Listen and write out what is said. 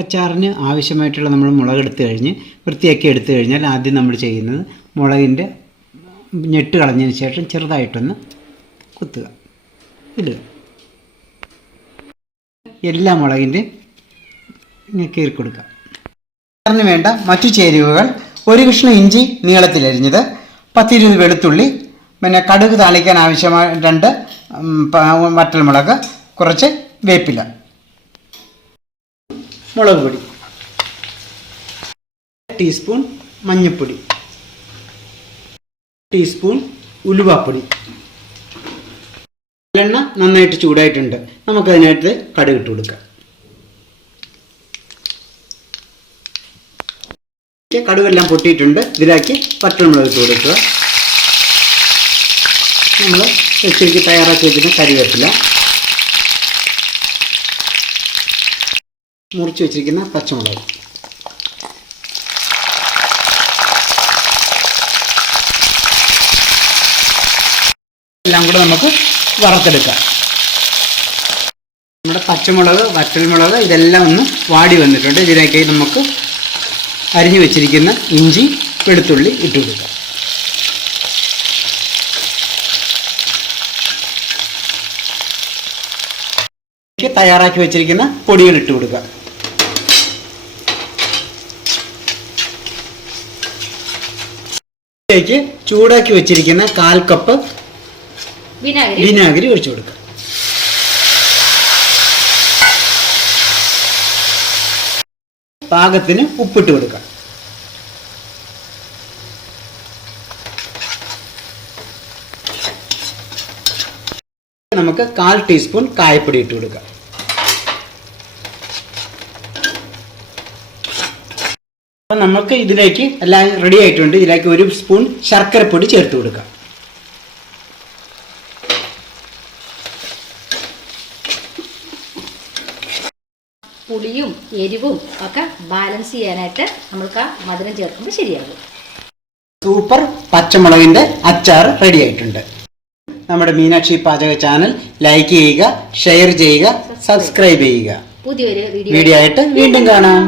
അച്ചാറിന് ആവശ്യമായിട്ടുള്ള നമ്മൾ മുളകെടുത്ത് കഴിഞ്ഞ് വൃത്തിയാക്കി എടുത്തു കഴിഞ്ഞാൽ ആദ്യം നമ്മൾ ചെയ്യുന്നത് മുളകിൻ്റെ ഞെട്ട് കളഞ്ഞതിന് ശേഷം ചെറുതായിട്ടൊന്ന് കുത്തുക, ഇടുക. എല്ലാ മുളകിൻ്റെ കീറി കൊടുക്കുക. അച്ചാറിന് വേണ്ട മറ്റു ചേരുവകൾ: ഒരു കഷ്ണം ഇഞ്ചി നീളത്തിലരിഞ്ഞത്, 10-20 വെളുത്തുള്ളി, പിന്നെ കടുക് താളിക്കാൻ ആവശ്യമായ 2 വറ്റൽമുളക്, കുറച്ച് വേപ്പില, മുളക് പൊടി, ടീസ്പൂൺ മഞ്ഞൾപ്പൊടി, ടീസ്പൂൺ ഉലുവാപ്പൊടി. എണ്ണ നന്നായിട്ട് ചൂടായിട്ടുണ്ട്. നമുക്കതിനകത്ത് കടുക് ഇട്ട് കൊടുക്കാം. കടുകെല്ലാം പൊട്ടിയിട്ടുണ്ട്. ഇതിലാക്കി വറ്റൽമുളക് ഇട്ട് കൊടുക്കുക. നമ്മൾ തയ്യാറാക്കി വെച്ചിട്ട് കരിവേപ്പില, മുറിച്ച് വെച്ചിരിക്കുന്ന പച്ചമുളക്, എല്ലാം കൂടെ നമുക്ക് വറുത്തെടുക്കാം. നമ്മുടെ പച്ചമുളക്, വറ്റൽമുളക് ഇതെല്ലാം ഒന്ന് വാടി വന്നിട്ടുണ്ട്. ഇതിലേക്ക് നമുക്ക് അരിഞ്ഞു വെച്ചിരിക്കുന്ന ഇഞ്ചി, വെളുത്തുള്ളി ഇട്ട് കൊടുക്കാം. തയ്യാറാക്കി വെച്ചിരിക്കുന്ന പൊടികൾ ഇട്ട് കൊടുക്കുക. ഇതിലേക്ക് ചൂടാക്കി വെച്ചിരിക്കുന്ന 1/4 കപ്പ് വിനാഗിരി ഒഴിച്ചു കൊടുക്കുക. പാകത്തിന് ഉപ്പിട്ട് കൊടുക്കുക. നമുക്ക് 1/4 ടീസ്പൂൺ കായപ്പൊടി ഇട്ട് കൊടുക്കുക. അപ്പം നമുക്ക് ഇതിലേക്ക് എല്ലാം റെഡി ആയിട്ടുണ്ട്. ഇതിലേക്ക് 1 സ്പൂൺ ശർക്കരപ്പൊടി ചേർത്ത് കൊടുക്കാം. പുളിയും എരിവും ഒക്കെ ബാലൻസ് ചെയ്യാനായിട്ട് നമ്മൾക്ക് മധുരം ചേർക്കുമ്പോൾ ശരിയാകും. സൂപ്പർ പച്ചമുളകിൻ്റെ അച്ചാർ റെഡി ആയിട്ടുണ്ട്. നമ്മുടെ മീനാക്ഷി പാചക ചാനൽ ലൈക്ക് ചെയ്യുക, ഷെയർ ചെയ്യുക, സബ്സ്ക്രൈബ് ചെയ്യുക. പുതിയൊരു വീഡിയോ ആയിട്ട് വീണ്ടും കാണാം.